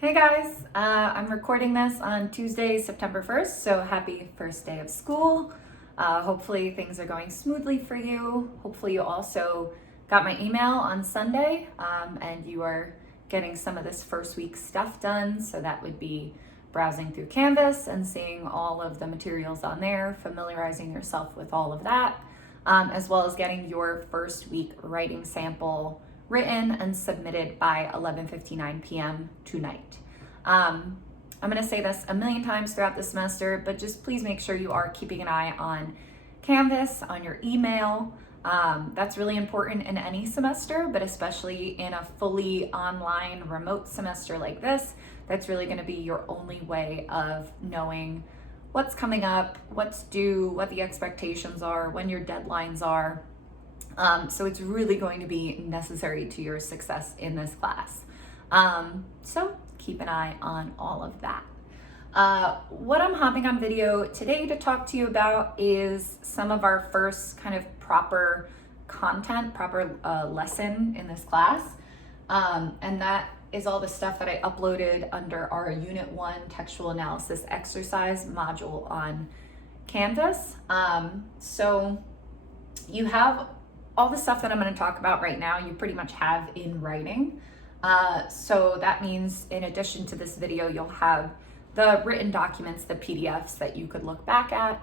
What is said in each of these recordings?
Hey guys, I'm recording this on Tuesday, September 1st, so happy first day of school. Hopefully things are going smoothly for you. Hopefully you also got my email on Sunday and you are getting some of this first week stuff done. So that would be browsing through Canvas and seeing all of the materials on there, familiarizing yourself with all of that, as well as getting your first week writing sample written and submitted by 11:59 p.m. tonight. I'm going to say this a million times throughout the semester, but just please make sure you are keeping an eye on Canvas, on your email. That's really important in any semester, but especially in a fully online remote semester like this, that's really going to be your only way of knowing what's coming up, what's due, what the expectations are, when your deadlines are. So it's really going to be necessary to your success in this class. So keep an eye on all of that. What I'm hopping on video today to talk to you about is some of our first kind of proper content, proper lesson in this class. And that is all the stuff that I uploaded under our Unit 1 textual analysis exercise module on Canvas. So you have all the stuff that I'm going to talk about right now, you pretty much have in writing. So that means in addition to this video, you'll have the written documents, the PDFs that you could look back at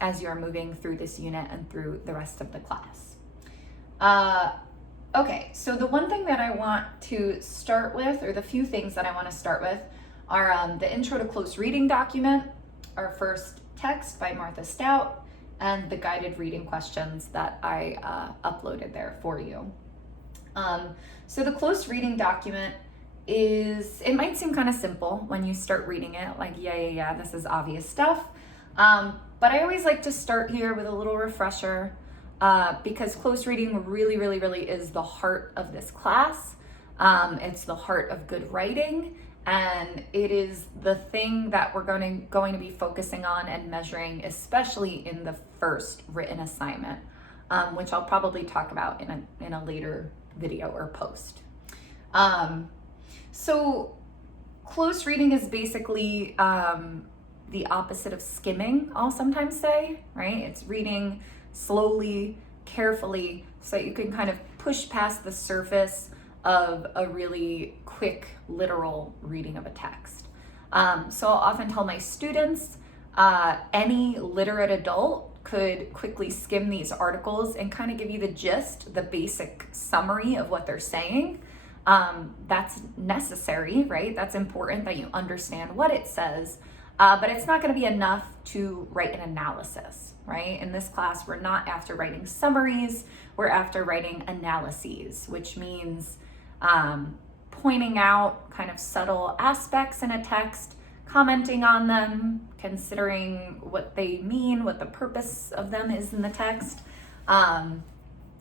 as you're moving through this unit and through the rest of the class. Okay, so the one thing that I want to start with, or the few things that I want to start with, are the Intro to Close Reading document, our first text by Martha Stout, and the guided reading questions that I uploaded there for you. So the close reading document it might seem kind of simple when you start reading it, like, yeah, this is obvious stuff. But I always like to start here with a little refresher because close reading really is the heart of this class. It's the heart of good writing. And it is the thing that we're going to be focusing on and measuring, especially in the first written assignment, which I'll probably talk about in a later video or post. So close reading is basically the opposite of skimming, I'll sometimes say, right? It's reading slowly, carefully, so that you can kind of push past the surface of a really quick, literal reading of a text. So I'll often tell my students, any literate adult could quickly skim these articles and kind of give you the gist, the basic summary of what they're saying. That's necessary, right? That's important that you understand what it says, but it's not going to be enough to write an analysis, right? In this class, we're not after writing summaries, we're after writing analyses, which means pointing out kind of subtle aspects in a text, commenting on them, considering what they mean, what the purpose of them is in the text, and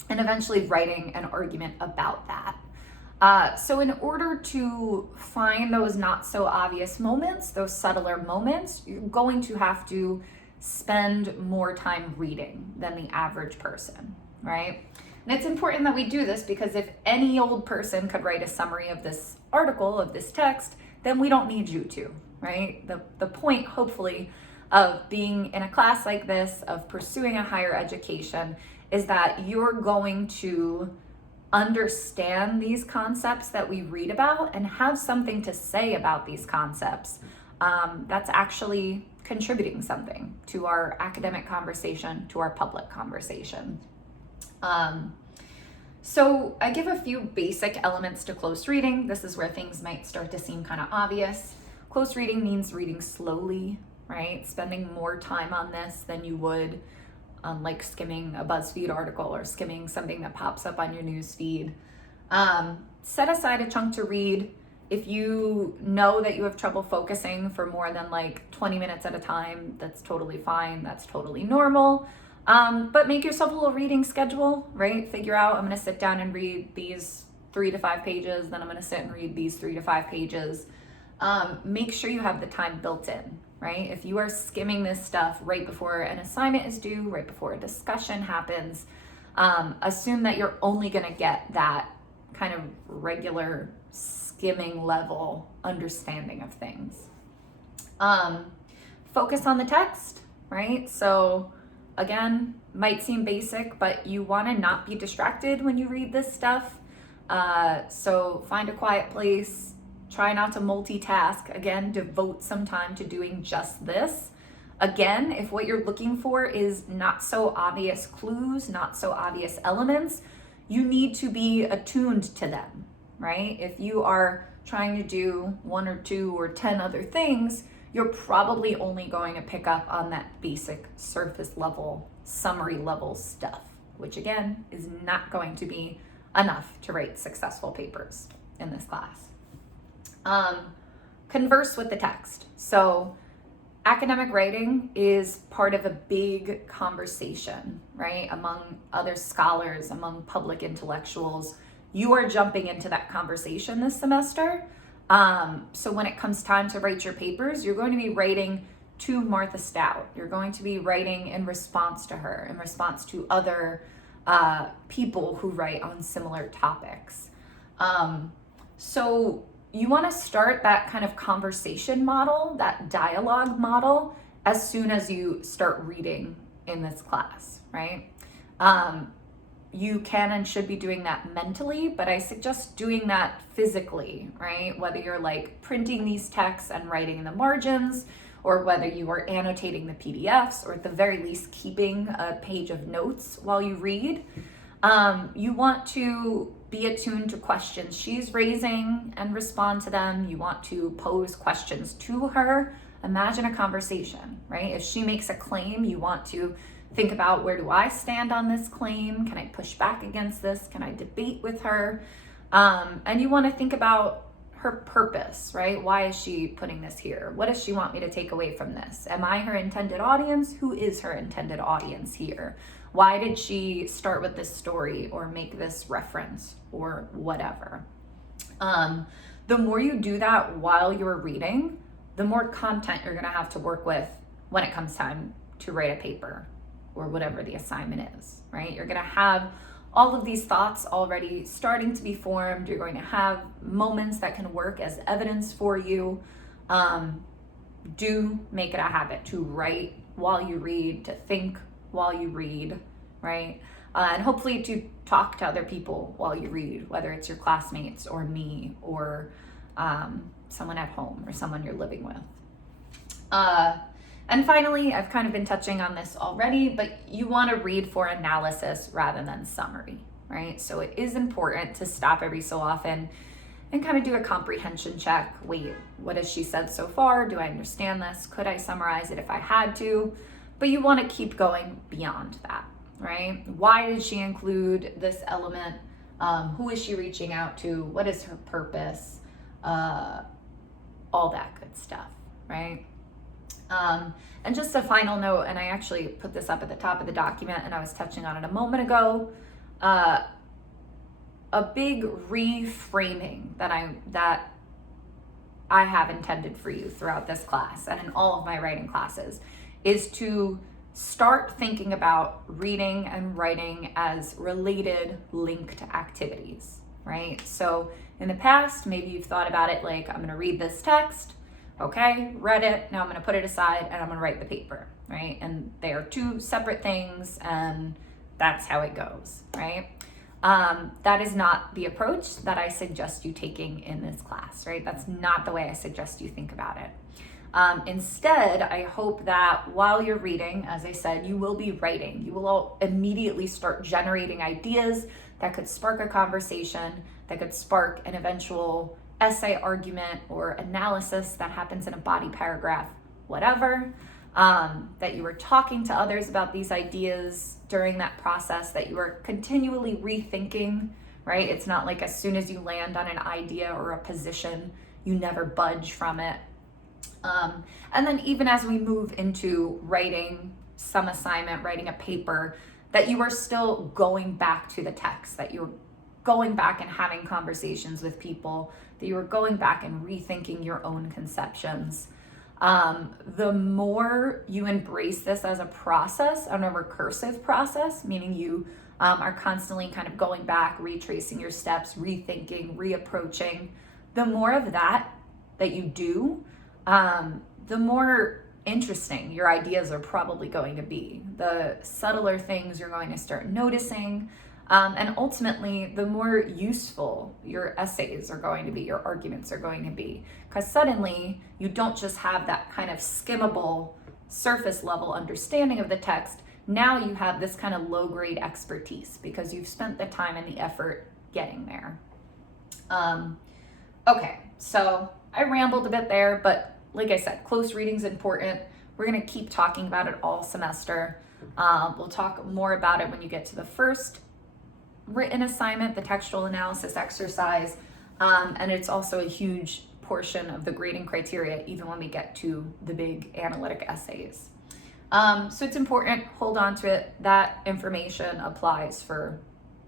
eventually writing an argument about that. So in order to find those not so obvious moments, those subtler moments, you're going to have to spend more time reading than the average person, right? And it's important that we do this because if any old person could write a summary of this article, of this text, then we don't need you to, right? The point, hopefully, of being in a class like this, of pursuing a higher education, is that you're going to understand these concepts that we read about and have something to say about these concepts that's actually contributing something to our academic conversation, to our public conversation. So I give a few basic elements to close reading. This is where things might start to seem kind of obvious. Close reading means reading slowly, right? Spending more time on this than you would on like skimming a BuzzFeed article or skimming something that pops up on your news feed. Set aside a chunk to read. If you know that you have trouble focusing for more than like 20 minutes at a time, that's totally fine. That's totally normal. But make yourself a little reading schedule, right? Figure out, I'm going to sit down and read these 3 to 5 pages, then I'm going to sit and read these 3 to 5 pages. Make sure you have the time built in, right? If you are skimming this stuff right before an assignment is due, right before a discussion happens, assume that you're only going to get that kind of regular skimming level understanding of things. Focus on the text, right? So again, might seem basic, but you want to not be distracted when you read this stuff. So find a quiet place, try not to multitask. Again, devote some time to doing just this. Again, if what you're looking for is not so obvious clues, not so obvious elements, you need to be attuned to them, right? If you are trying to do 1 or 2 or 10 other things, you're probably only going to pick up on that basic surface level, summary level stuff, which again is not going to be enough to write successful papers in this class. Converse with the text. So academic writing is part of a big conversation, right? Among other scholars, among public intellectuals. You are jumping into that conversation this semester. So when it comes time to write your papers, you're going to be writing to Martha Stout. You're going to be writing in response to her, in response to other people who write on similar topics. So you want to start that kind of conversation model, that dialogue model, as soon as you start reading in this class, right? You can and should be doing that mentally, but I suggest doing that physically, right? Whether you're like printing these texts and writing in the margins, or whether you are annotating the PDFs, or at the very least keeping a page of notes while you read. You want to be attuned to questions she's raising and respond to them. You want to pose questions to her. Imagine a conversation, right? If she makes a claim, you want to think about, where do I stand on this claim? Can I push back against this? Can I debate with her? And you want to think about her purpose, right? Why is she putting this here? What does she want me to take away from this? Am I her intended audience? Who is her intended audience here? Why did she start with this story or make this reference or whatever? The more you do that while you're reading, the more content you're going to have to work with when it comes time to write a paper or whatever the assignment is, right? You're going to have all of these thoughts already starting to be formed. You're going to have moments that can work as evidence for you. Do make it a habit to write while you read, to think while you read, right? And hopefully to talk to other people while you read, whether it's your classmates or me or someone at home or someone you're living with. And finally, I've kind of been touching on this already, but you want to read for analysis rather than summary, right? So it is important to stop every so often and kind of do a comprehension check. Wait, what has she said so far? Do I understand this? Could I summarize it if I had to? But you want to keep going beyond that, right? Why did she include this element? Who is she reaching out to? What is her purpose? All that good stuff, right? And just a final note, and I actually put this up at the top of the document and I was touching on it a moment ago, a big reframing that I have intended for you throughout this class and in all of my writing classes is to start thinking about reading and writing as related, linked activities, right? So in the past, maybe you've thought about it like, I'm going to read this text. Okay, read it. Now I'm going to put it aside and I'm going to write the paper, right? And they are two separate things and that's how it goes, right? That is not the approach that I suggest you taking in this class, right? That's not the way I suggest you think about it. Instead, I hope that while you're reading, as I said, you will be writing. You will all immediately start generating ideas that could spark a conversation, that could spark an eventual essay argument or analysis that happens in a body paragraph, whatever, that you are talking to others about these ideas during that process, that you are continually rethinking, right? It's not like as soon as you land on an idea or a position, you never budge from it. And then even as we move into writing some assignment, writing a paper, that you are still going back to the text, that you're going back and having conversations with people, that you are going back and rethinking your own conceptions. The more you embrace this as a process, and a recursive process, meaning you are constantly kind of going back, retracing your steps, rethinking, reapproaching, the more of that you do, the more interesting your ideas are probably going to be. The subtler things you're going to start noticing. And ultimately, the more useful your essays are going to be, your arguments are going to be. Because suddenly, you don't just have that kind of skimmable, surface level understanding of the text. Now you have this kind of low grade expertise because you've spent the time and the effort getting there. Okay, so I rambled a bit there, but like I said, close reading's important. We're going to keep talking about it all semester. We'll talk more about it when you get to the first written assignment, the textual analysis exercise, and it's also a huge portion of the grading criteria, even when we get to the big analytic essays. So it's important, hold on to it. That information applies for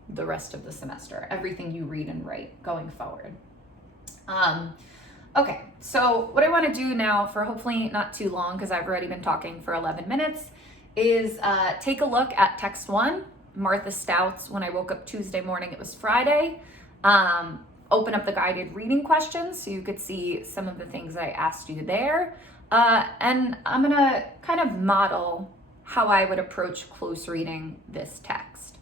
the rest of the semester, everything you read and write going forward. Okay, so what I want to do now for hopefully not too long, because I've already been talking for 11 minutes, is take a look at text 1, Martha Stout's When I Woke Up Tuesday Morning, It Was Friday. Open up the guided reading questions so you could see some of the things I asked you there. And I'm going to kind of model how I would approach close reading this text.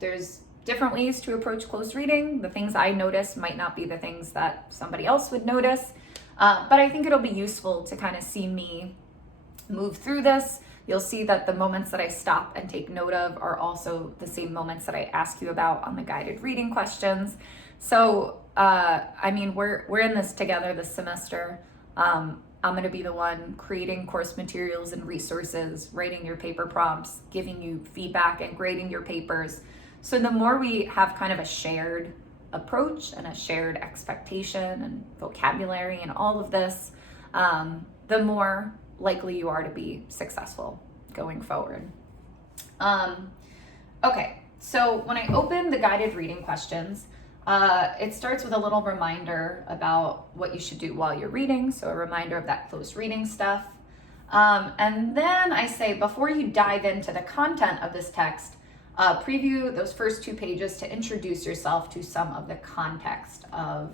There's different ways to approach close reading. The things I notice might not be the things that somebody else would notice, but I think it'll be useful to kind of see me move through this. You'll see that the moments that I stop and take note of are also the same moments that I ask you about on the guided reading questions. So, I mean, we're in this together this semester. I'm going to be the one creating course materials and resources, writing your paper prompts, giving you feedback and grading your papers. So the more we have kind of a shared approach and a shared expectation and vocabulary and all of this, the more likely you are to be successful going forward. Okay, so when I open the guided reading questions, it starts with a little reminder about what you should do while you're reading, so a reminder of that close reading stuff. And then I say, before you dive into the content of this text, preview those first 2 pages to introduce yourself to some of the context of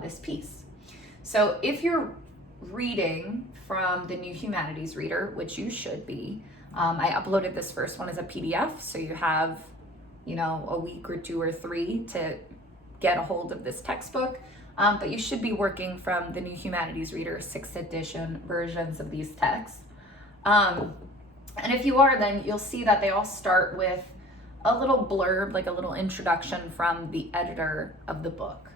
this piece. So if you're reading from the New Humanities Reader, which you should be, I uploaded this first one as a PDF, so you have, a week or 2 or 3 to get a hold of this textbook, but you should be working from the New Humanities Reader 6th edition versions of these texts. And if you are, then you'll see that they all start with a little blurb, like a little introduction from the editor of the book.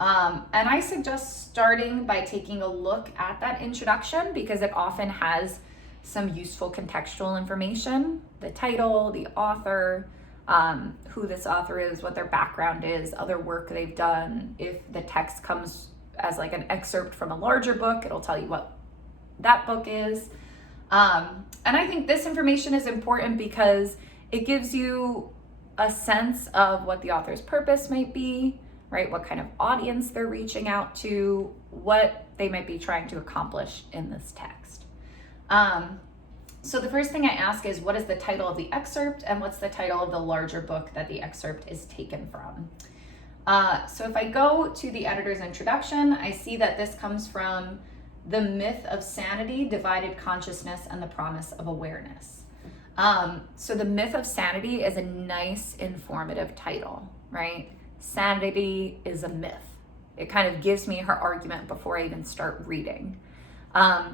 And I suggest starting by taking a look at that introduction because it often has some useful contextual information, the title, the author, who this author is, what their background is, other work they've done. If the text comes as like an excerpt from a larger book, it'll tell you what that book is. And I think this information is important because it gives you a sense of what the author's purpose might be, right? What kind of audience they're reaching out to, what they might be trying to accomplish in this text. So the first thing I ask is, what is the title of the excerpt and what's the title of the larger book that the excerpt is taken from? So if I go to the editor's introduction, I see that this comes from The Myth of Sanity, Divided Consciousness, and the Promise of Awareness. So The Myth of Sanity is a nice informative title, right? Sanity is a myth. It kind of gives me her argument before I even start reading.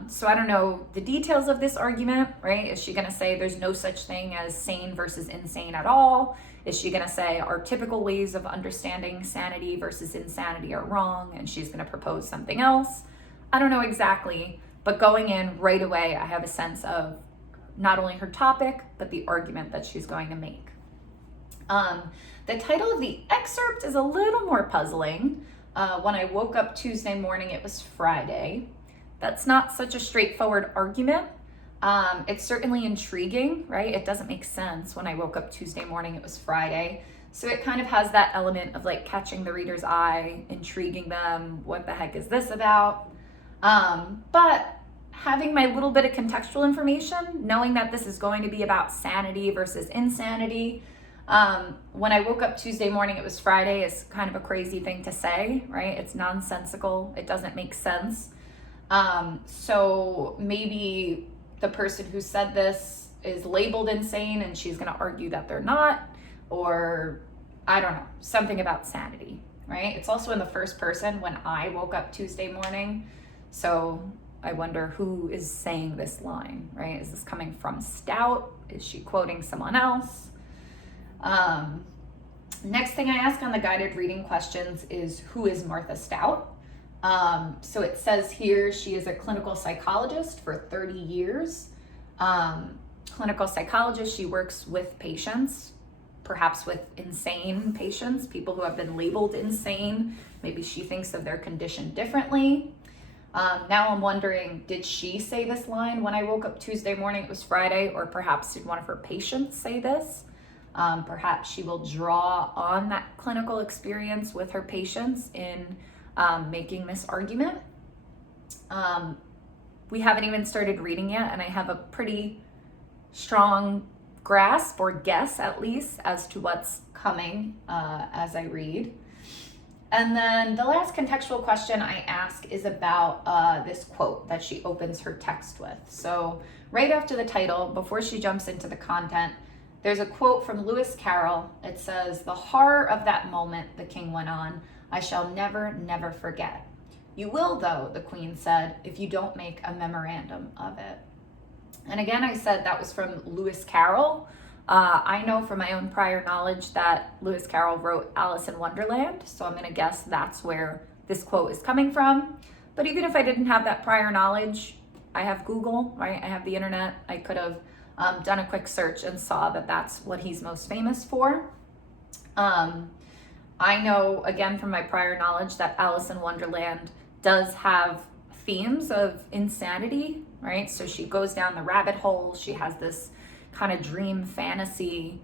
So I don't know the details of this argument, right? Is she going to say there's no such thing as sane versus insane at all? Is she going to say our typical ways of understanding sanity versus insanity are wrong and she's going to propose something else? I don't know exactly, but going in right away, I have a sense of not only her topic, but the argument that she's going to make. The title of the excerpt is a little more puzzling. When I woke up Tuesday morning, it was Friday. That's not such a straightforward argument. It's certainly intriguing, right? It doesn't make sense. When I woke up Tuesday morning, it was Friday. So it kind of has that element of like catching the reader's eye, intriguing them. What the heck is this about? But having my little bit of contextual information, knowing that this is going to be about sanity versus insanity, When I woke up Tuesday morning, it was Friday, is kind of a crazy thing to say, right? It's nonsensical. It doesn't make sense. So maybe the person who said this is labeled insane and she's going to argue that they're not, or I don't know, something about sanity, right? It's also in the first person when I woke up Tuesday morning. So I wonder who is saying this line, right? Is this coming from Stout? Is she quoting someone else? Next thing I ask on the guided reading questions is, who is Martha Stout? So it says here she is a clinical psychologist for 30 years. Clinical psychologist, she works with patients, perhaps with insane patients, people who have been labeled insane. Maybe she thinks of their condition differently. Now I'm wondering, did she say this line when I woke up Tuesday morning? It was Friday, or perhaps did one of her patients say this? Perhaps she will draw on that clinical experience with her patients in making this argument. We haven't even started reading yet, and I have a pretty strong grasp, or guess at least, as to what's coming as I read. And then the last contextual question I ask is about this quote that she opens her text with. So right after the title, before she jumps into the content, there's a quote from Lewis Carroll. It says, "The horror of that moment," the king went on, "I shall never, never forget. You will, though," the queen said, "if you don't make a memorandum of it." And again, I said that was from Lewis Carroll. I know from my own prior knowledge that Lewis Carroll wrote Alice in Wonderland, so I'm going to guess that's where this quote is coming from. But even if I didn't have that prior knowledge, I have Google, right? I have the internet. I could have done a quick search and saw that that's what he's most famous for. I know, again, from my prior knowledge, that Alice in Wonderland does have themes of insanity, right? So she goes down the rabbit hole. She has this kind of dream fantasy.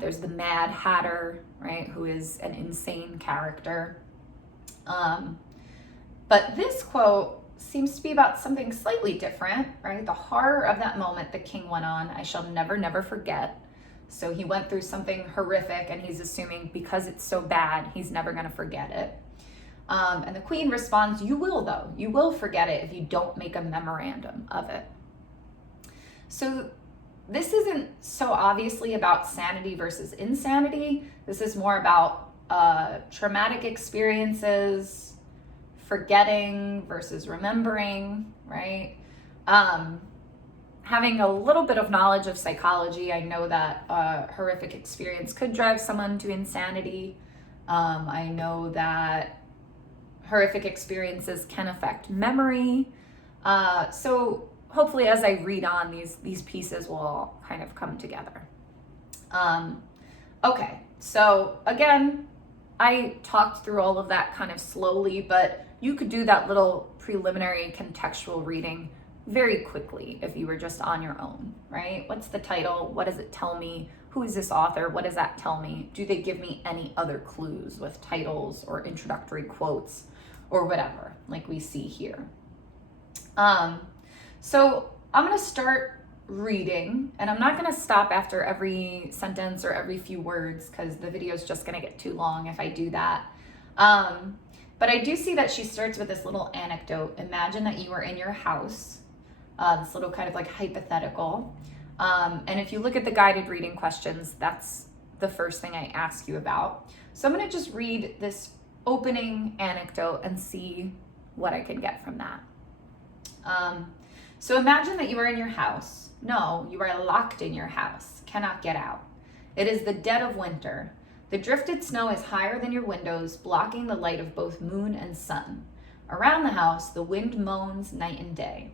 There's the Mad Hatter, right, who is an insane character. But this quote seems to be about something slightly different, right? The horror of that moment, the king went on, "I shall never, never forget." So he went through something horrific, and he's assuming because it's so bad, he's never going to forget it. And the queen responds, "You will, though. You will forget it if you don't make a memorandum of it." So this isn't so obviously about sanity versus insanity. This is more about traumatic experiences, forgetting versus remembering, right? Having a little bit of knowledge of psychology, I know that a horrific experience could drive someone to insanity. I know that horrific experiences can affect memory. So hopefully as I read on, these pieces will all kind of come together. Okay, so again, I talked through all of that kind of slowly, but you could do that little preliminary contextual reading very quickly if you were just on your own, right? What's the title? What does it tell me? Who is this author? What does that tell me? Do they give me any other clues with titles or introductory quotes or whatever, like we see here? So I'm going to start reading, and I'm not going to stop after every sentence or every few words because the video is just going to get too long if I do that. But I do see that she starts with this little anecdote. Imagine that you were in your house, this little kind of like hypothetical. And if you look at the guided reading questions, that's the first thing I ask you about. So I'm going to just read this opening anecdote and see what I can get from that. So imagine that you are in your house. No, you are locked in your house, cannot get out. It is the dead of winter. The drifted snow is higher than your windows, blocking the light of both moon and sun. Around the house, the wind moans night and day.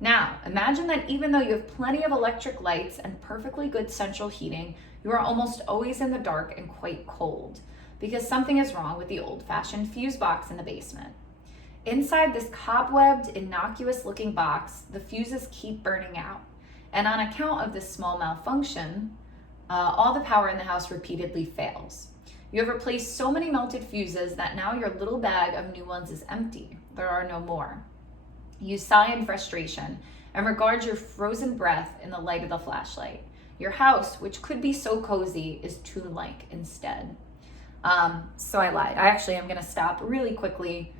Now, imagine that even though you have plenty of electric lights and perfectly good central heating, you are almost always in the dark and quite cold, because something is wrong with the old-fashioned fuse box in the basement. Inside this cobwebbed, innocuous-looking box, the fuses keep burning out, and on account of this small malfunction, all the power in the house repeatedly fails. You have replaced so many melted fuses that now your little bag of new ones is empty. There are no more. You sigh in frustration and regard your frozen breath in the light of the flashlight. Your house, which could be so cozy, is tomb-like instead. So I lied. I actually am going to stop really quickly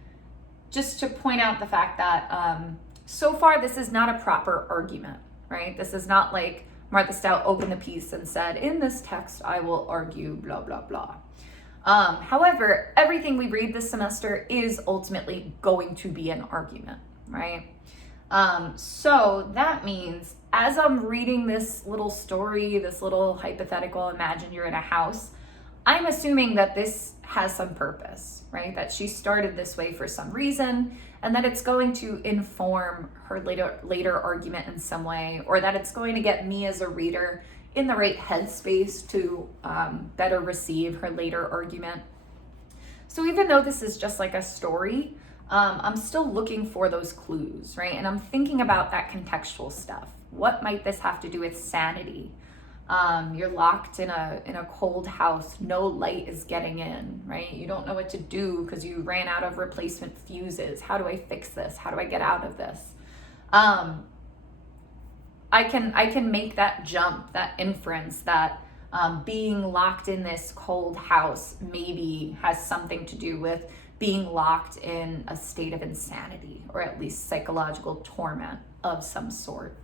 just to point out the fact that so far this is not a proper argument, right? This is not like Martha Stout opened the piece and said, in this text, I will argue blah, blah, blah. However, everything we read this semester is ultimately going to be an argument, right? So that means as I'm reading this little story, this little hypothetical, imagine you're in a house, I'm assuming that this has some purpose, right? That she started this way for some reason, and that it's going to inform her later argument in some way, or that it's going to get me as a reader in the right headspace to better receive her later argument. So even though this is just like a story, I'm still looking for those clues, right? And I'm thinking about that contextual stuff. What might this have to do with sanity? You're locked in a cold house, no light is getting in, right? You don't know what to do because you ran out of replacement fuses. How do I fix this? How do I get out of this? I can make that jump, that inference that being locked in this cold house maybe has something to do with being locked in a state of insanity, or at least psychological torment of some sort.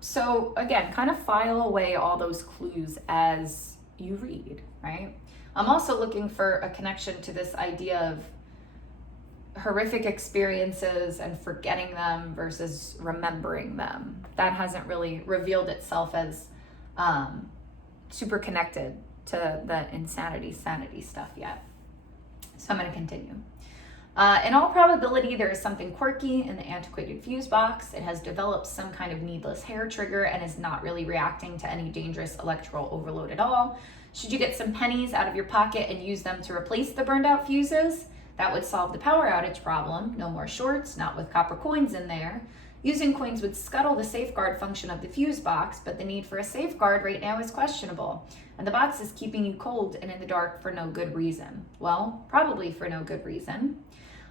So again, kind of file away all those clues as you read, right? I'm also looking for a connection to this idea of horrific experiences and forgetting them versus remembering them. That hasn't really revealed itself as super connected to the sanity stuff yet. So I'm going to continue. In all probability, there is something quirky in the antiquated fuse box. It has developed some kind of needless hair trigger and is not really reacting to any dangerous electrical overload at all. Should you get some pennies out of your pocket and use them to replace the burned out fuses? That would solve the power outage problem. No more shorts, not with copper coins in there. Using coins would scuttle the safeguard function of the fuse box, but the need for a safeguard right now is questionable. And the box is keeping you cold and in the dark for no good reason. Well, probably for no good reason.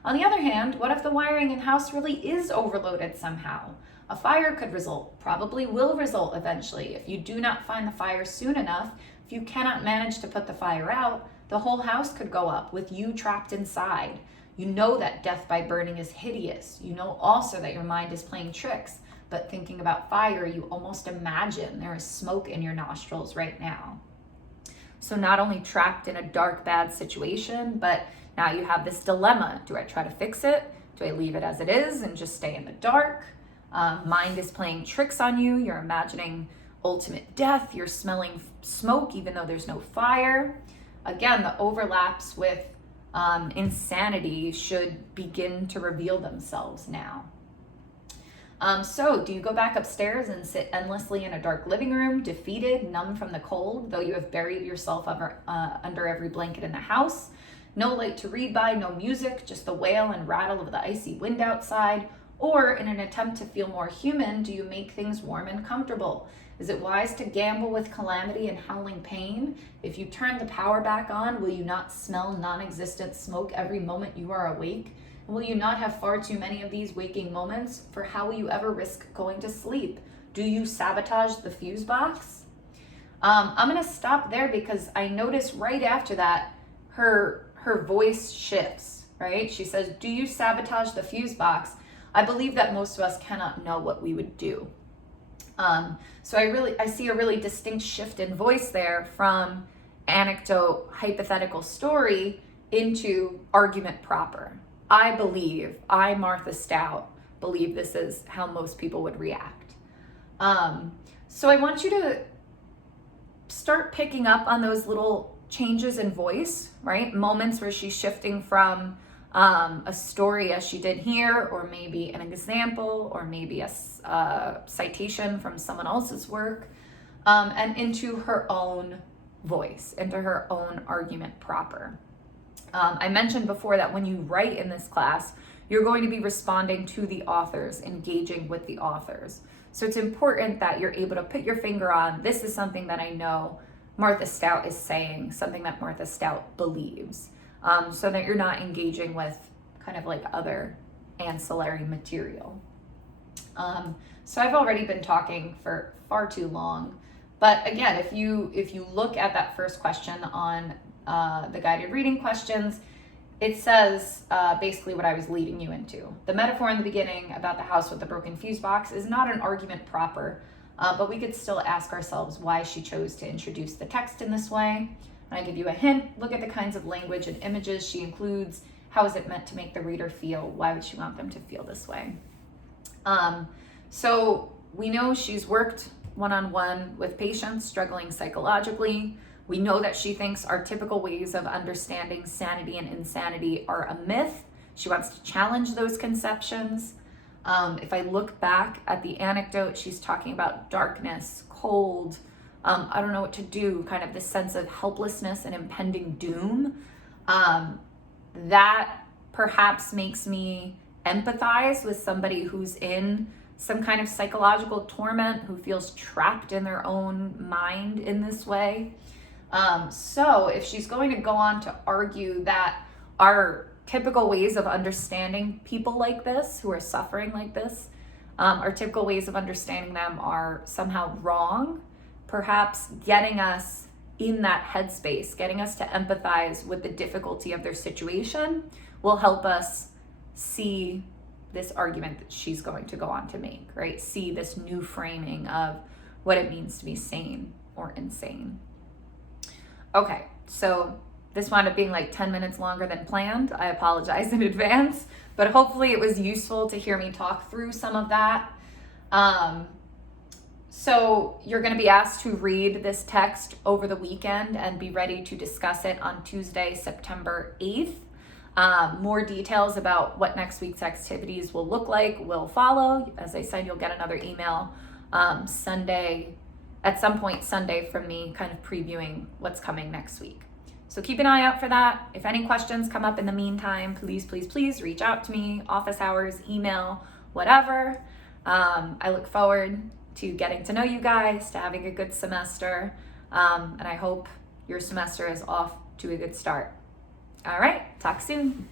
On the other hand, what if the wiring in house really is overloaded somehow? A fire could result, probably will result eventually. If you do not find the fire soon enough, if you cannot manage to put the fire out, the whole house could go up with you trapped inside. You know that death by burning is hideous. You know also that your mind is playing tricks, but thinking about fire, you almost imagine there is smoke in your nostrils right now. So not only trapped in a dark, bad situation, but now you have this dilemma. Do I try to fix it? Do I leave it as it is and just stay in the dark? Mind is playing tricks on you. You're imagining ultimate death. You're smelling smoke even though there's no fire. Again, the overlaps with insanity should begin to reveal themselves now. So do you go back upstairs and sit endlessly in a dark living room, defeated, numb from the cold, though you have buried yourself under every blanket in the house? No light to read by, no music, just the wail and rattle of the icy wind outside. Or in an attempt to feel more human, do you make things warm and comfortable? Is it wise to gamble with calamity and howling pain? If you turn the power back on, will you not smell non-existent smoke every moment you are awake? And will you not have far too many of these waking moments? For how will you ever risk going to sleep? Do you sabotage the fuse box? I'm going to stop there because I notice right after that, her voice shifts, right? She says, do you sabotage the fuse box? I believe that most of us cannot know what we would do. So I see a really distinct shift in voice there from anecdote, hypothetical story into argument proper. I, Martha Stout, believe this is how most people would react. So I want you to start picking up on those little changes in voice, right? Moments where she's shifting from a story as she did here, or maybe an example, or maybe a citation from someone else's work, and into her own voice, into her own argument proper. I mentioned before that when you write in this class, you're going to be responding to the authors, engaging with the authors. So it's important that you're able to put your finger on, this is something that I know Martha Stout is saying, something that Martha Stout believes, so that you're not engaging with kind of like other ancillary material. So I've already been talking for far too long. But again, if you look at that first question on the guided reading questions, it says basically what I was leading you into. The metaphor in the beginning about the house with the broken fuse box is not an argument proper, but we could still ask ourselves why she chose to introduce the text in this way. And I give you a hint, look at the kinds of language and images she includes. How is it meant to make the reader feel? Why would she want them to feel this way? So we know she's worked one-on-one with patients struggling psychologically. We know that she thinks our typical ways of understanding sanity and insanity are a myth. She wants to challenge those conceptions. If I look back at the anecdote, she's talking about darkness, cold, I don't know what to do, kind of this sense of helplessness and impending doom. That perhaps makes me empathize with somebody who's in some kind of psychological torment, who feels trapped in their own mind in this way. So if she's going to go on to argue that our typical ways of understanding people like this, who are suffering like this, our typical ways of understanding them are somehow wrong, perhaps getting us in that headspace, getting us to empathize with the difficulty of their situation will help us see this argument that she's going to go on to make, right? See this new framing of what it means to be sane or insane. Okay, so this wound up being like 10 minutes longer than planned. I apologize in advance, but hopefully it was useful to hear me talk through some of that. So you're going to be asked to read this text over the weekend and be ready to discuss it on Tuesday, September 8th. More details about what next week's activities will look like will follow. As I said, you'll get another email Sunday, at some point Sunday, from me kind of previewing what's coming next week. So keep an eye out for that. If any questions come up in the meantime, please reach out to me, office hours, email, whatever. I look forward to getting to know you guys, to having a good semester, and I hope your semester is off to a good start. All right, talk soon.